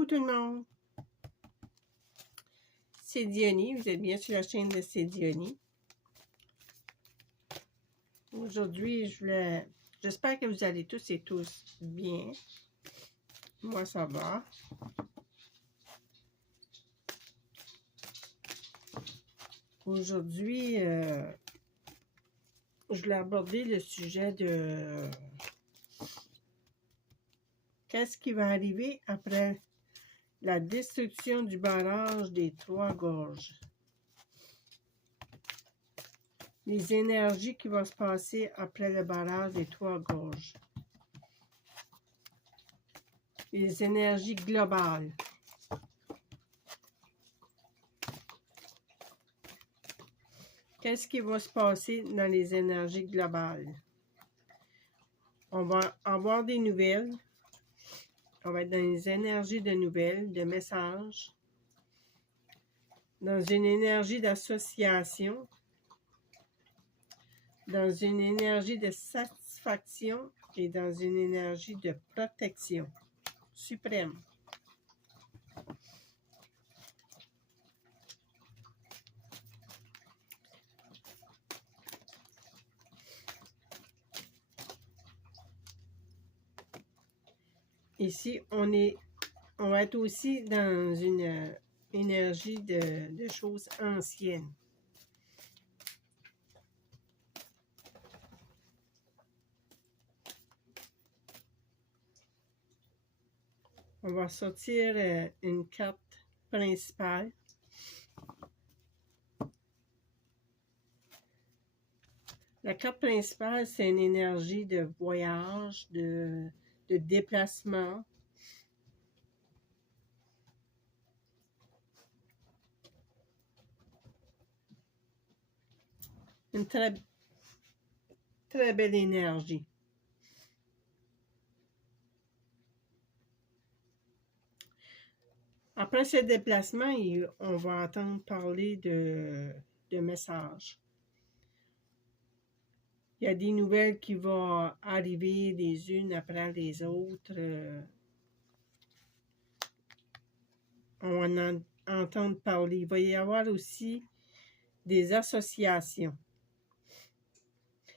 Coucou tout le monde, c'est Diony, vous êtes bien sur la chaîne de C'est Diony. Aujourd'hui, j'espère que vous allez tous et tous bien. Moi, ça va. Aujourd'hui, je voulais aborder le sujet de qu'est-ce qui va arriver après la destruction du barrage des Trois-Gorges. Les énergies qui vont se passer après le barrage des Trois-Gorges. Les énergies globales. Qu'est-ce qui va se passer dans les énergies globales? On va avoir des nouvelles. On va être dans les énergies de nouvelles, de messages. Dans une énergie d'association. Dans une énergie de satisfaction et dans une énergie de protection suprême. Ici, on va être aussi dans une énergie de choses anciennes. On va sortir une carte principale. La carte principale, c'est une énergie de voyage, de déplacement. Une très belle énergie. Après ce déplacement, on va entendre parler de messages. Il y a des nouvelles qui vont arriver les unes après les autres. On va en entendre parler. Il va y avoir aussi des associations.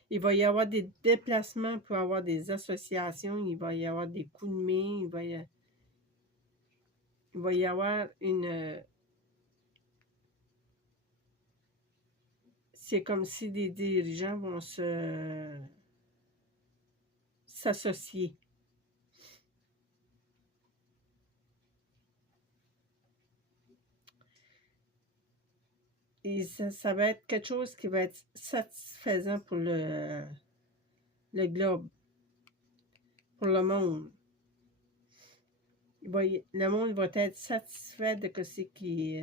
Il va y avoir des déplacements pour avoir des associations. Il va y avoir des coups de main. Il va y avoir une... C'est comme si des dirigeants vont s'associer. Et ça va être quelque chose qui va être satisfaisant pour le globe, pour le monde. Le monde va être satisfait de ce qui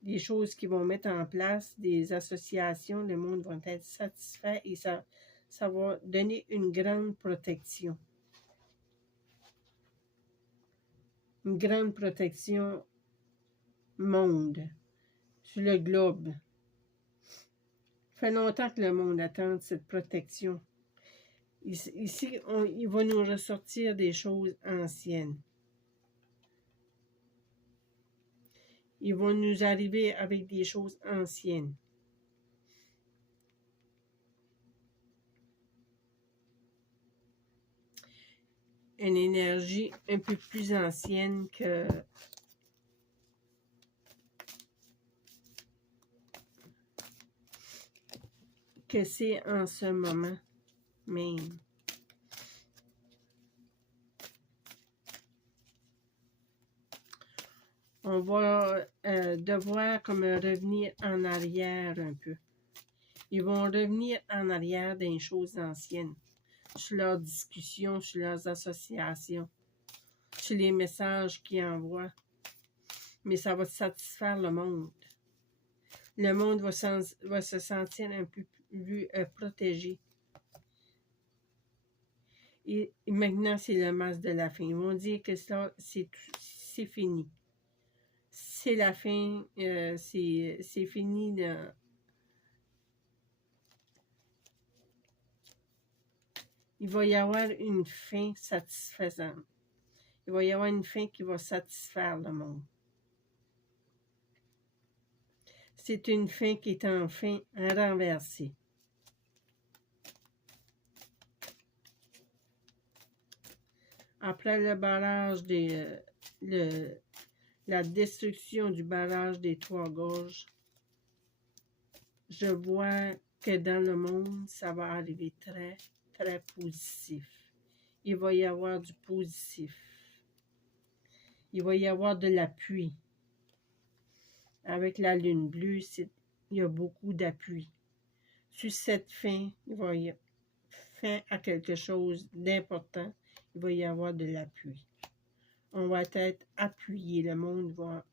des choses qu'ils vont mettre en place, des associations, le monde va être satisfait et ça va donner une grande protection. Une grande protection monde, sur le globe. Ça fait longtemps que le monde attend cette protection. Ici, il va nous ressortir des choses anciennes. Ils vont nous arriver avec des choses anciennes. Une énergie un peu plus ancienne que c'est en ce moment même. On va devoir comme revenir en arrière un peu. Ils vont revenir en arrière des choses anciennes, sur leurs discussions, sur leurs associations, sur les messages qu'ils envoient. Mais ça va satisfaire le monde. Le monde va se sentir un peu plus protégé. Et maintenant, c'est le masque de la fin. Ils vont dire que ça, c'est fini. C'est la fin, c'est fini. Il va y avoir une fin satisfaisante. Il va y avoir une fin qui va satisfaire le monde. C'est une fin qui est enfin renversée. Après le barrage la destruction du barrage des Trois-Gorges, je vois que dans le monde, ça va arriver très, très positif. Il va y avoir du positif. Il va y avoir de l'appui. Avec la lune bleue, il y a beaucoup d'appui. Sur cette fin, il va y avoir fin à quelque chose d'important. Il va y avoir de l'appui. On va être appuyé. Le monde va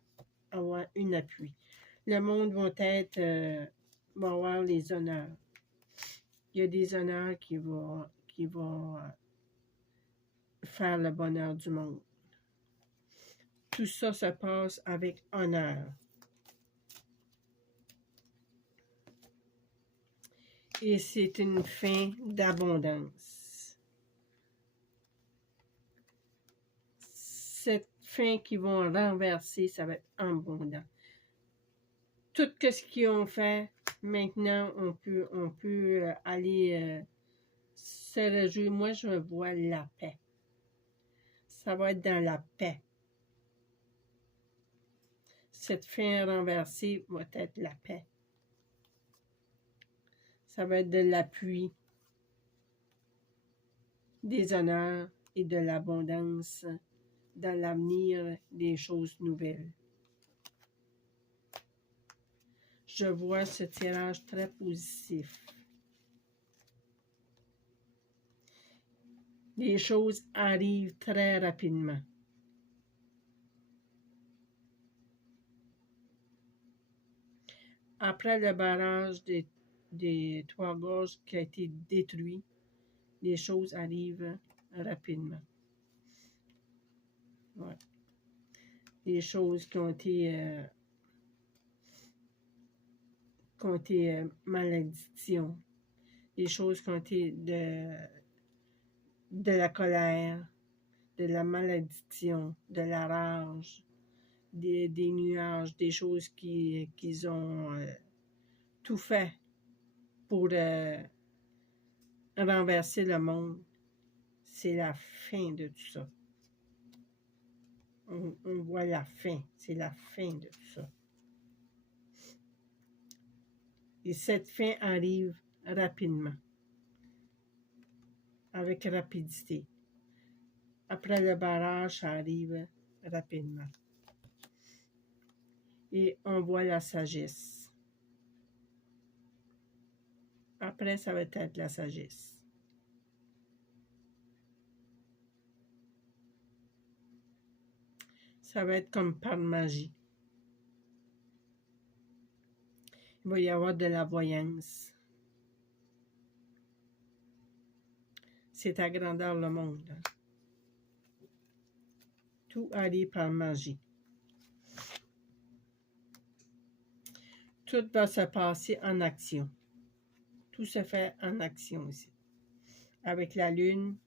avoir un appui. Le monde va avoir les honneurs. Il y a des honneurs qui vont faire le bonheur du monde. Tout ça se passe avec honneur. Et c'est une fin d'abondance. Cette fin qu'ils vont renverser, ça va être abondant. Tout ce qu'ils ont fait, maintenant, on peut aller se réjouir. Moi, je vois la paix. Ça va être dans la paix. Cette fin renversée va être la paix. Ça va être de l'appui, des honneurs et de l'abondance dans l'avenir, des choses nouvelles. Je vois ce tirage très positif. Les choses arrivent très rapidement. Après le barrage des Trois-Gorges qui a été détruit, les choses arrivent rapidement. Ouais. Les choses qui ont été malédiction, les choses qui ont été de la colère, de la malédiction, de la rage, des nuages, des choses qu'ils ont tout fait pour renverser le monde. C'est la fin de tout ça. On voit la fin. C'est la fin de tout ça. Et cette fin arrive rapidement. Avec rapidité. Après le barrage, ça arrive rapidement. Et on voit la sagesse. Après, ça va être la sagesse. Ça va être comme par magie. Il va y avoir de la voyance. C'est à grandeur le monde. Tout arrive par magie. Tout va se passer en action. Tout se fait en action ici. Avec la lune,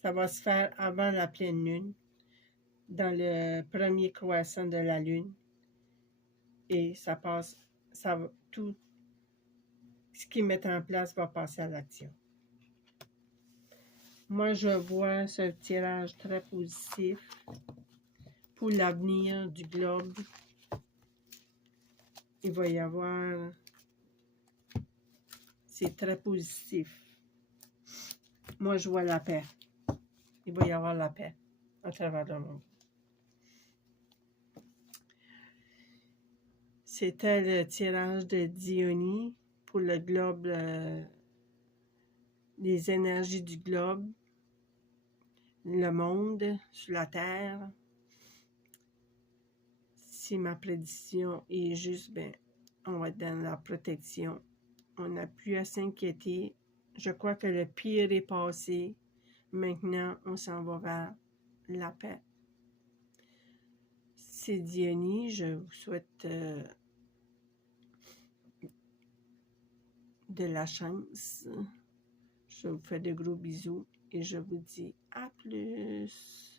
ça va se faire avant la pleine lune, dans le premier croissant de la lune. Et tout ce qu'ils mettent en place va passer à l'action. Moi, je vois ce tirage très positif pour l'avenir du globe. Il va y avoir... C'est très positif. Moi, je vois la paix. Il va y avoir la paix à travers le monde. C'était le tirage de Diony pour le globe, les énergies du globe, le monde sur la Terre. Si ma prédiction est juste, ben, on va être dans la protection. On n'a plus à s'inquiéter. Je crois que le pire est passé. Maintenant, on s'en va vers la paix. C'est Diony. Je vous souhaite de la chance. Je vous fais de gros bisous et je vous dis à plus.